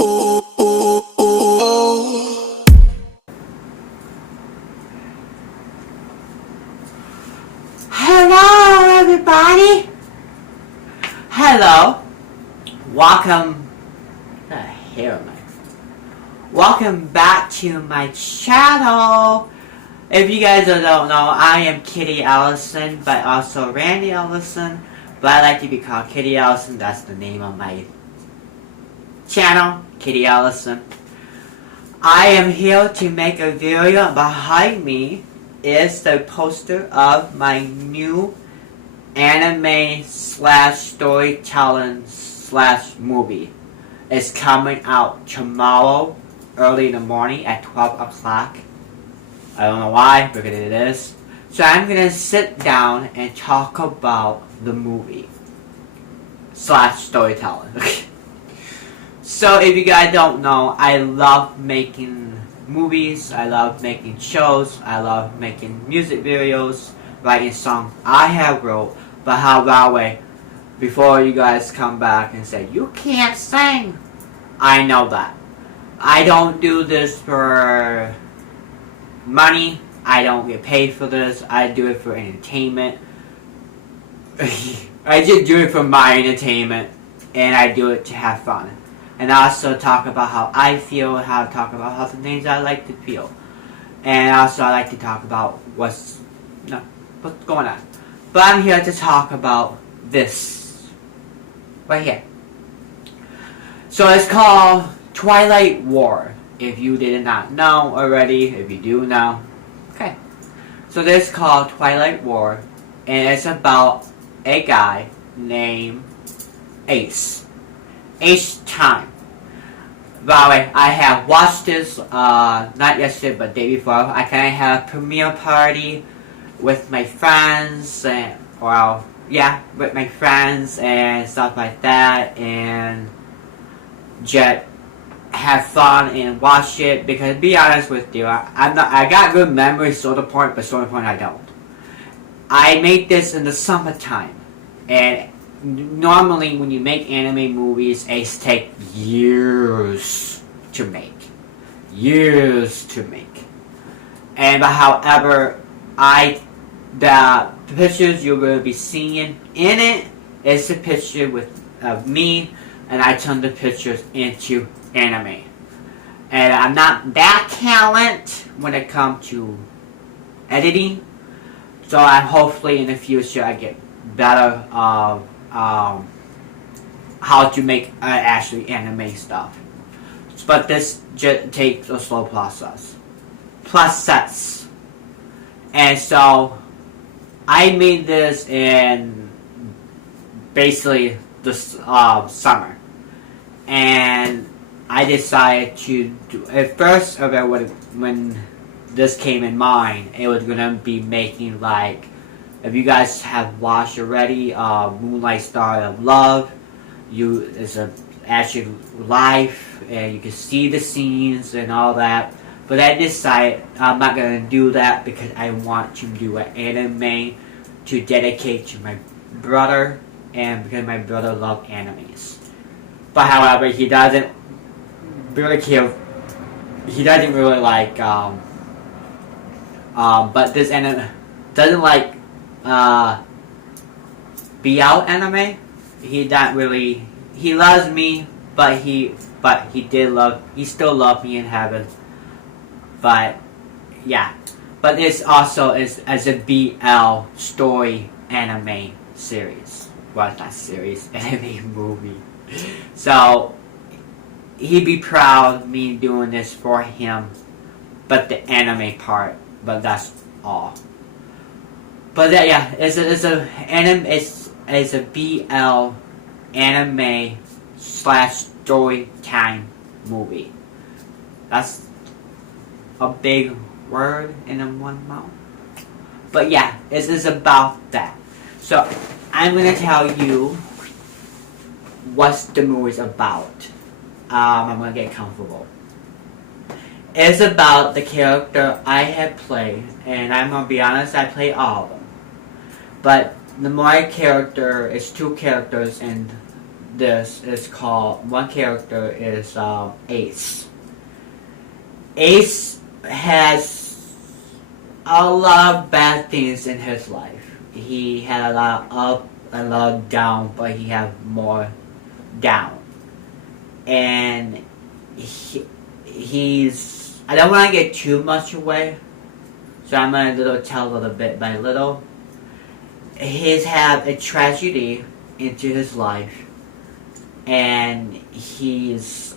Hello, everybody. Hello. Welcome. The hell am I? Welcome back to my channel. If you guys don't know, I am Kitty Allison, but also Randy Allison. But I like to be called Kitty Allison. That's the name of my channel, Kitty Allison. I am here to make a video. Behind me is the poster of my new anime / storytelling / movie. It's coming out tomorrow early in the morning at 12 o'clock. I don't know why, because it is. So I'm gonna sit down and talk about the movie / storytelling. So if you guys don't know, I love making movies, I love making shows, I love making music videos, writing songs I have wrote. But how about way, before you guys come back and say, you can't sing, I know that. I don't do this for money, I don't get paid for this, I do it for entertainment. I just do it for my entertainment, and I do it to have fun. And also talk about how I feel, how to talk about how the things I like to feel. And also I like to talk about what's going on. But I'm here to talk about this. Right here. So it's called Twilight War. If you did not know already, if you do know. Okay. So this is called Twilight War. And it's about a guy named Ace. Ace Time. By the way, I have watched this, not yesterday, but day before. I kind of had a premiere party with my friends, and, with my friends and stuff like that, and just have fun and watch it, because to be honest with you, I got good memories, sort of point, but sort of point I don't. I made this in the summertime, and normally when you make anime movies, it takes years to make. And but however, the pictures you're going to be seeing in it is a picture of me, and I turn the pictures into anime. And I'm not that talented when it comes to editing, so I hopefully in the future I get better how to make actually anime stuff. But this just takes a slow process. And so I made this in basically the summer. And I decided to do, at first when this came in mind, it was gonna be making like, if you guys have watched already, Moonlight Star of Love, it's actually live, and you can see the scenes and all that. But I decided I'm not gonna do that because I want to do an anime to dedicate to my brother, and because my brother loves animes. But however, he doesn't really care. He doesn't really like. But this anime doesn't like. Be out anime. He not really. He loves me, but he still loves me in heaven. But yeah, but it's also as a BL story anime series. Well, it's not series, anime movie. So he'd be proud of me doing this for him, but the anime part. But that's all. But yeah, it's a BL anime / story time movie. That's a big word in one mouth. But yeah, it is about that. So I'm gonna tell you what the movie's about. I'm gonna get comfortable. It's about the character I have played, and I'm gonna be honest, I play all of them. But my character is two characters in this is called, one character is Ace. Ace has a lot of bad things in his life. He had a lot up, a lot down, but he had more down. And he's, I don't want to get too much away, so I'm going to tell a little bit by little. He's had a tragedy into his life, and he's,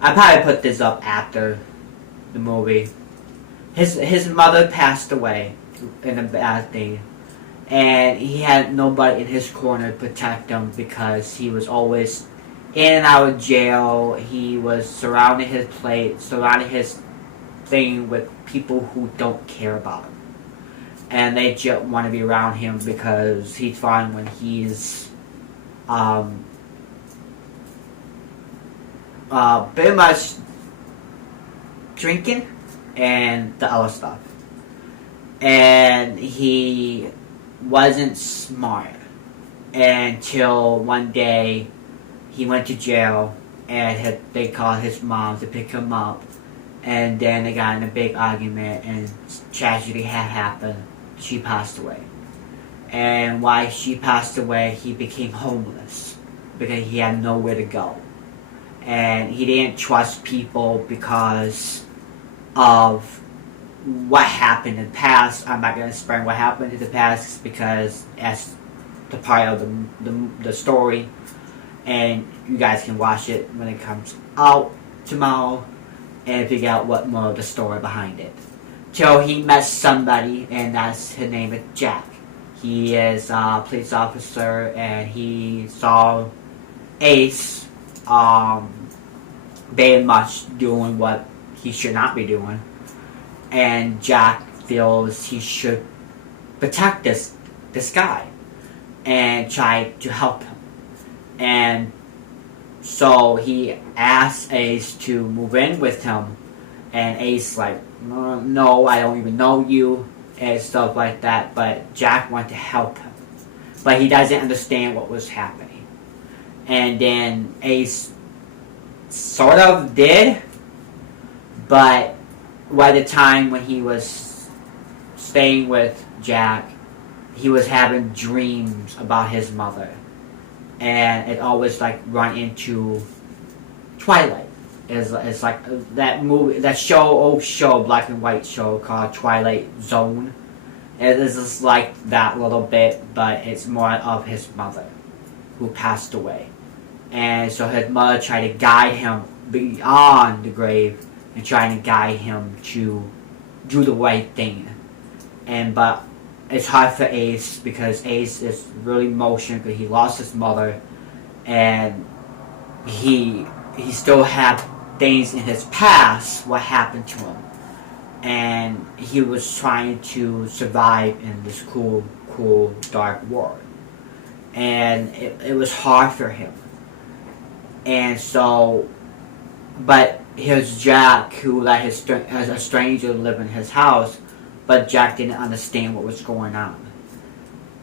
I probably put this up after the movie. His mother passed away in a bad thing, and he had nobody in his corner to protect him because he was always in and out of jail. He was surrounding his thing with people who don't care about him, and they just want to be around him because he's fine when he's pretty much drinking and the other stuff. And he wasn't smart until one day he went to jail, and they called his mom to pick him up, and then they got in a big argument, and tragedy had happened. She passed away. And while she passed away, he became homeless because he had nowhere to go. And he didn't trust people because of what happened in the past. I'm not going to explain what happened in the past because that's the part of the story, and you guys can watch it when it comes out tomorrow and figure out what more of the story behind it. Till he met somebody, and that's his name is Jack. He is a police officer, and he saw Ace very much doing what he should not be doing, and Jack feels he should protect this guy and try to help him. And so he asked Ace to move in with him, and Ace like, no, I don't even know you, and stuff like that. But Jack wanted to help him, but he doesn't understand what was happening. And then Ace sort of did, but by the time when he was staying with Jack, he was having dreams about his mother, and it always like run into Twilight. It's like that movie, that old show, black and white show called Twilight Zone. It is just like that little bit, but it's more of his mother who passed away. And so his mother tried to guide him beyond the grave and trying to guide him to do the right thing. But it's hard for Ace because Ace is really emotional because he lost his mother, and he still had things in his past what happened to him, and he was trying to survive in this cool dark world, and it was hard for him. And so, but here's Jack, who let a stranger live in his house, but Jack didn't understand what was going on.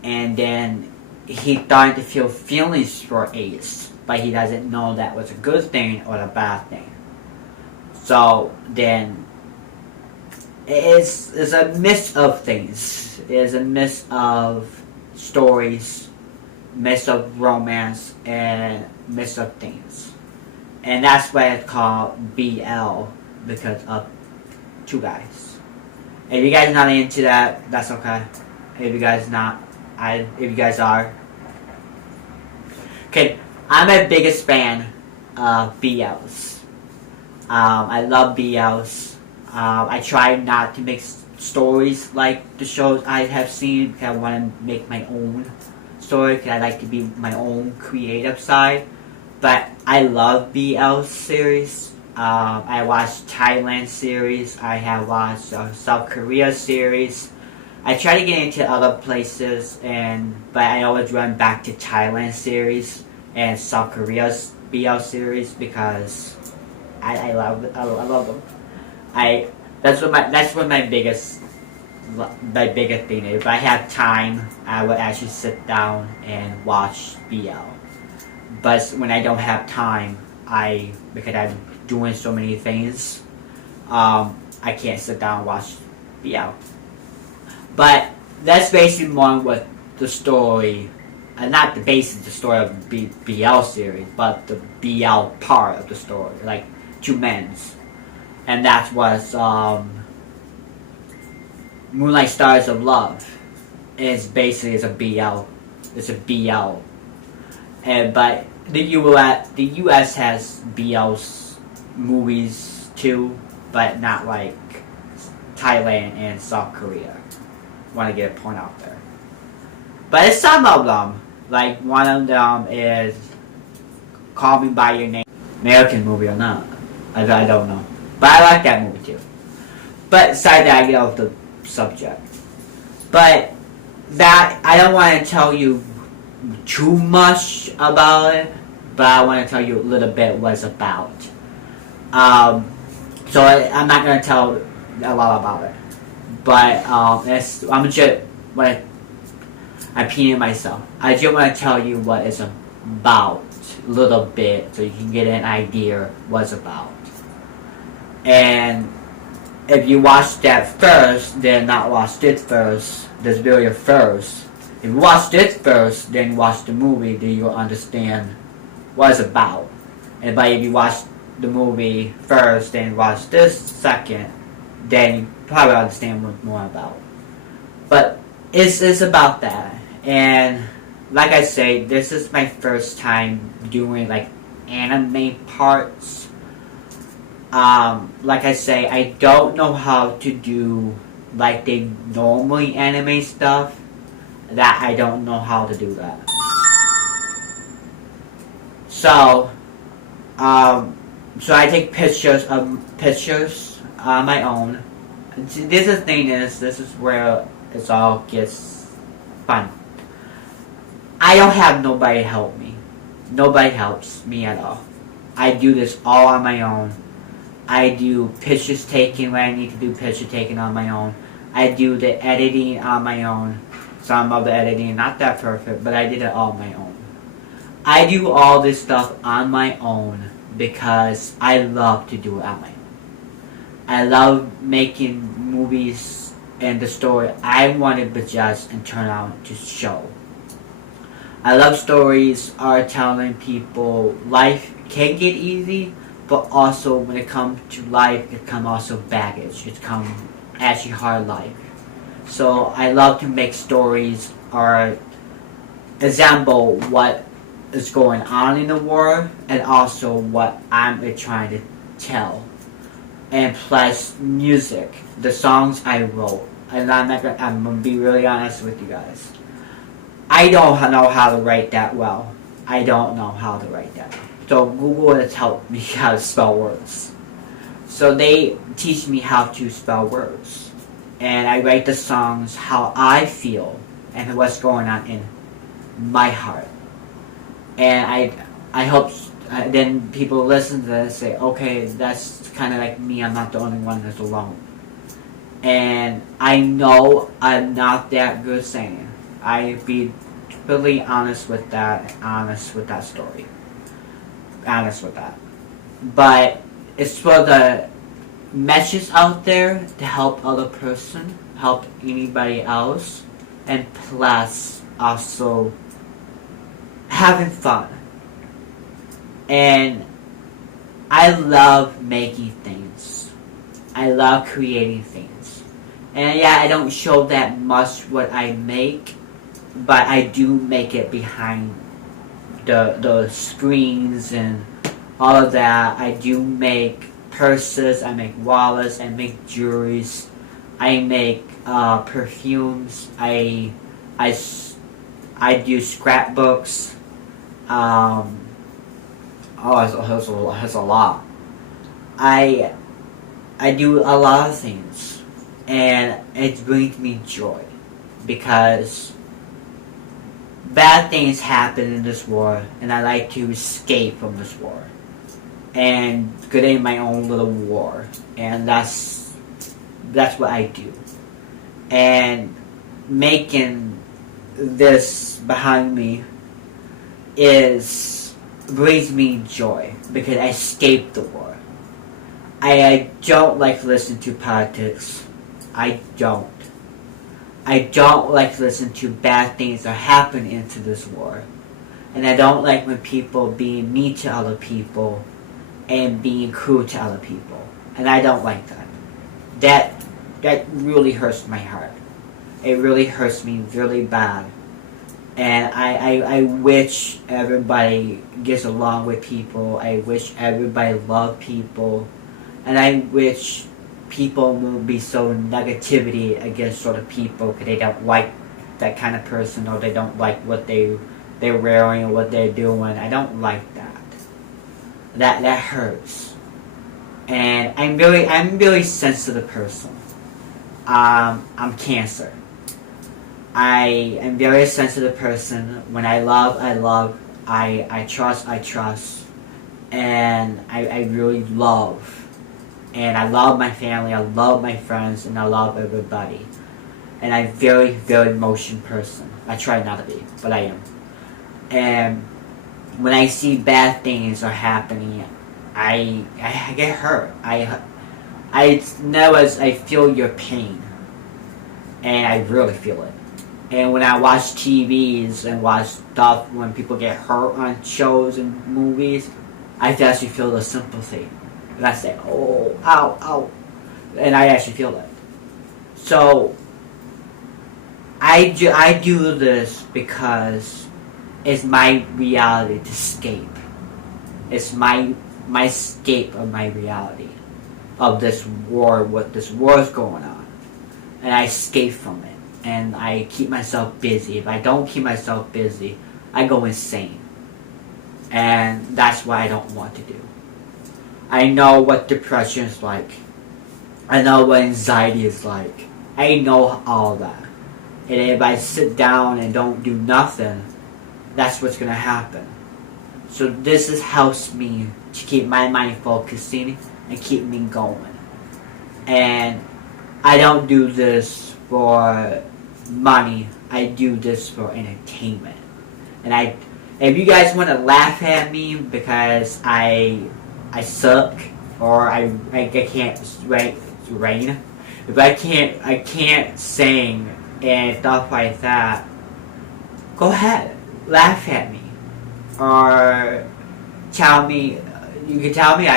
And then he started to feel feelings for Ace, but he doesn't know that was a good thing or a bad thing. So then it's a mix of things. It's a mix of stories, mix of romance, and mix of things. And that's why it's called BL, because of two guys. If you guys are not into that, that's okay. If you guys are. Okay, I'm a biggest fan of BLs. I love BLs. I try not to make stories like the shows I have seen because I want to make my own story because I like to be my own creative side. But I love BL series. I watched Thailand series. I have watched South Korea series. I try to get into other places, but I always run back to Thailand series and South Korea's BL series because I love them. That's one of my biggest my biggest thing. If I have time, I would actually sit down and watch BL. But when I don't have time, because I'm doing so many things, I can't sit down and watch BL. But that's basically more what the story, not the basic the story of the BL series, but the BL part of the story, like two men's, and that's what's Moonlight Stars of Love is basically a BL. It's a BL, but the US has BL's movies too, but not like Thailand and South Korea. Want to get a point out there. But it's some of them. Like one of them is Call Me by Your Name. American movie or not? I don't know. But I like that movie too. But aside that, I get off the subject. But that I don't want to tell you too much about it. But I want to tell you a little bit what it's about. So I'm not going to tell a lot about it. But I'm just I'm peeing myself. I just want to tell you what it's about a little bit so you can get an idea what it's about. And if you watch that first, then not watch this first, this video first. If you watch this first, then you watch the movie, then you'll understand what it's about. And but if you watch the movie first, then watch this second, then you probably understand what more about. But it's about that. And like I say, this is my first time doing like anime parts. Like I say, I don't know how to do like they normally anime stuff. That I don't know how to do that. So I take pictures on my own. This is where it all gets fun. I don't have nobody help me. Nobody helps me at all. I do this all on my own. I do pictures taking when I need to do picture taking on my own. I do the editing on my own. Some of the editing, not that perfect, but I did it all on my own. I do all this stuff on my own because I love to do it on my own. I love making movies and the story I want to project and turn out to show. I love stories are telling people life can get easy, but also when it comes to life, it comes also baggage. It comes actually hard life. So I love to make stories or example what is going on in the world and also what I'm trying to tell. And plus music, the songs I wrote. And I'm gonna be really honest with you guys. I don't know how to write that well. I don't know how to write that. So Google has helped me how to spell words. So they teach me how to spell words. And I write the songs how I feel and what's going on in my heart. And I hope then people listen to this and say, okay, that's kind of like me. I'm not the only one that's alone. And I know I'm not that good singing. I be really honest with that, honest with that story. Honest with that. But it's for the message out there to help other person, help anybody else, and plus also having fun. And I love making things. I love creating things. And yeah, I don't show that much what I make, but I do make it behind the screens and all of that. I do make purses, I make wallets, I make jewelries, I make perfumes, I do scrapbooks. It's a lot. I do a lot of things, and it brings me joy because bad things happen in this war, and I like to escape from this war and get in my own little war, and that's what I do. And making this behind me brings me joy because I escaped the war. I don't like to listen to politics. I don't like to listen to bad things that happen into this war. And I don't like when people being mean to other people and being cruel to other people. And I don't like that. That really hurts my heart. It really hurts me really bad. And I wish everybody gets along with people. I wish everybody love people. And I wish people won't be so negativity against sort of people because they don't like that kind of person, or they don't like what they're wearing or what they're doing. I don't like that. That hurts. And I'm really sensitive person. I'm Cancer. I am very sensitive person. When I love, I love. I trust. And I really love. And I love my family, I love my friends, and I love everybody. And I'm very, very emotional person. I try not to be, but I am. And when I see bad things are happening, I get hurt. I feel your pain. And I really feel it. And when I watch TVs and watch stuff when people get hurt on shows and movies, I actually feel the sympathy. And I say, oh, ow, ow. And I actually feel it. So, I do this because it's my reality to escape. It's my escape of my reality. Of this war, what this war is going on. And I escape from it. And I keep myself busy. If I don't keep myself busy, I go insane. And that's what I don't want to do. I know what depression is like. I know what anxiety is like. I know all that. And if I sit down and don't do nothing, that's what's going to happen. So this helps me to keep my mind focusing and keep me going. And I don't do this for money. I do this for entertainment. And if you guys want to laugh at me because I suck, or I can't rain. If I can't sing and stuff like that, go ahead, laugh at me, or tell me. You can tell me,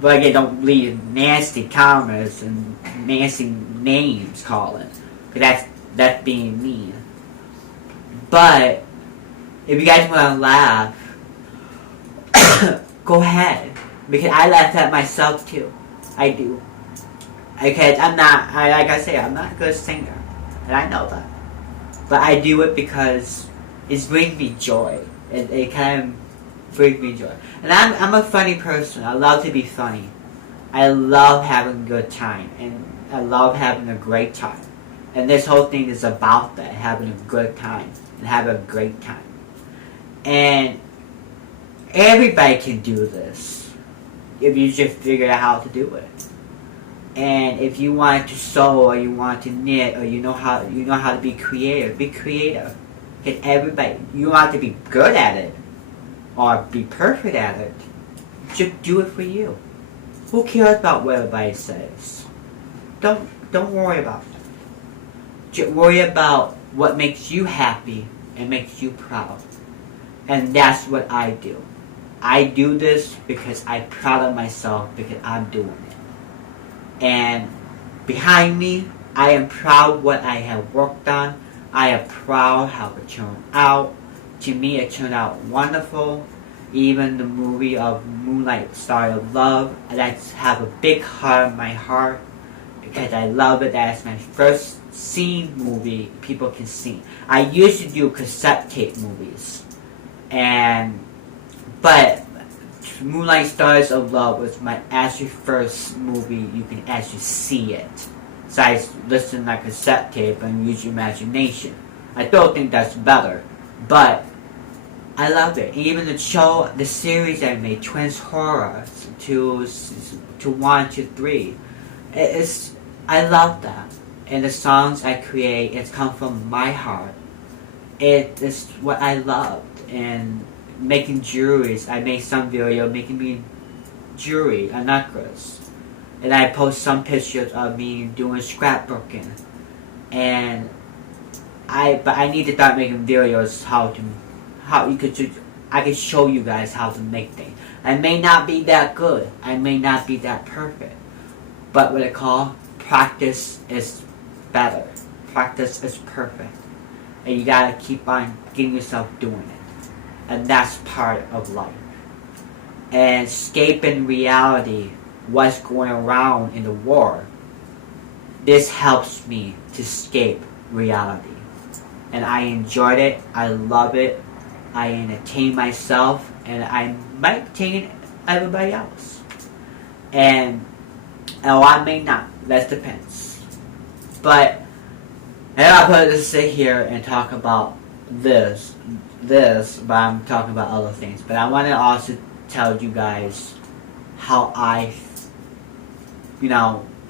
but I don't leave nasty comments and nasty names calling, because that's being mean. But if you guys want to laugh, go ahead. Because I laugh at myself too. I do. Because I'm not a good singer. And I know that. But I do it because it brings me joy. It kind of brings me joy. And I'm a funny person. I love to be funny. I love having a good time. And I love having a great time. And this whole thing is about that. Having a good time. And having a great time. And everybody can do this. If you just figure out how to do it. And if you want to sew, or you want to knit, or you know how to be creative, be creative. Because everybody, you don't have to be good at it, or be perfect at it. Just do it for you. Who cares about what everybody says? Don't worry about that. Just worry about what makes you happy and makes you proud. And that's what I do. I do this because I'm proud of myself, because I'm doing it. And behind me, I am proud what I have worked on. I am proud how it turned out. To me, it turned out wonderful. Even the movie of Moonlight Star of Love, I have a big heart in my heart because I love it. That's my first seen movie people can see. I used to do cassette tape movies, but Moonlight Stars of Love was my actually first movie you can actually see it. So I listen to cassette tape and use your imagination. I don't think that's better, but I love it. Even the series I made, Twins Horror, to 1 to 3, I love that. and the songs I create, it's come from my heart. It is what I loved. And making jewelries, I made some video making me jewelry, a necklace. And I post some pictures of me doing scrapbooking. And I need to start making videos I could show you guys how to make things. I may not be that good. I may not be that perfect. But what I call practice is better. Practice is perfect. And you gotta keep on getting yourself doing it. And that's part of life. And escaping reality, what's going around in the world, this helps me to escape reality. And I enjoyed it, I love it, I entertain myself, and I might entertain everybody else. And I may not, that depends. But I'm not going to sit here and talk about this, but I'm talking about other things. But I want to also tell you guys how I,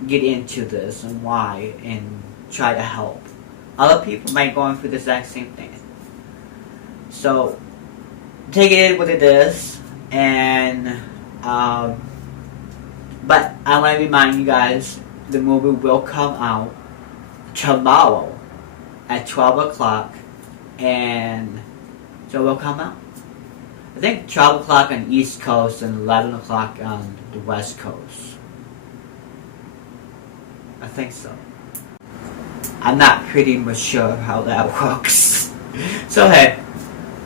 get into this and why, and try to help. Other people might going through the exact same thing. So, take it what it is, and, but I want to remind you guys, the movie will come out tomorrow at 12 o'clock, and so it will come out. I think 12 o'clock on the East Coast and 11 o'clock on the West Coast. I think so. I'm not pretty much sure how that works. So hey,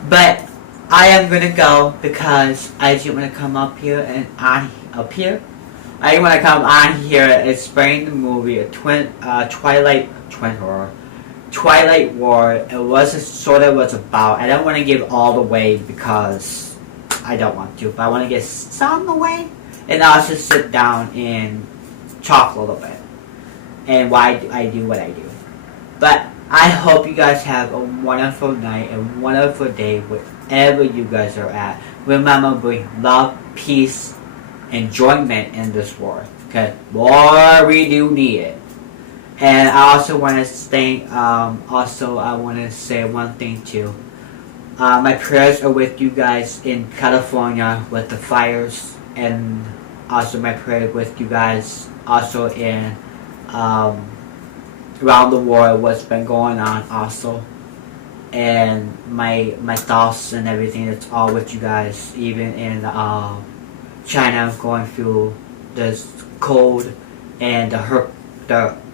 but I am gonna go because I just want to come up here and I want to come on here and explain the movie Twilight War. It was about. I don't want to give all the way because I don't want to, but I want to get some away, and I'll just sit down and talk a little bit and why I do what I do. But I hope you guys have a wonderful night, a wonderful day, wherever you guys are at. Remember, bring love, peace, enjoyment in this world. Okay, boy, we do need it. And I also want to say, I want to say one thing too. My prayers are with you guys in California with the fires, and also my prayer with you guys also in around the world, what's been going on also. And my thoughts and everything, it's all with you guys, even in China going through this cold and the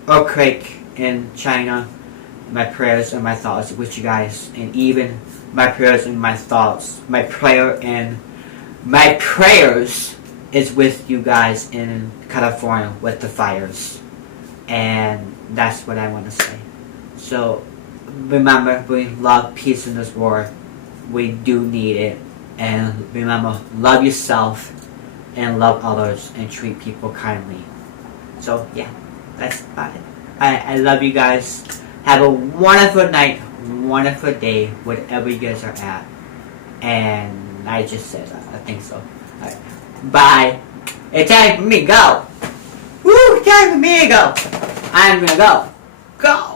earthquake in China. My prayers and my thoughts with you guys, and even my prayers and my thoughts, my prayers is with you guys in California with the fires. And that's what I want to say. So remember, we love peace in this world. We do need it. And remember, love yourself and love others and treat people kindly. So yeah, that's about it. I love you guys. Have a wonderful night, wonderful day, whatever you guys are at. And I just said that. I think so. Alright. Bye. It's time for me to go. Woo! Time for me to go. I'm gonna go. Go!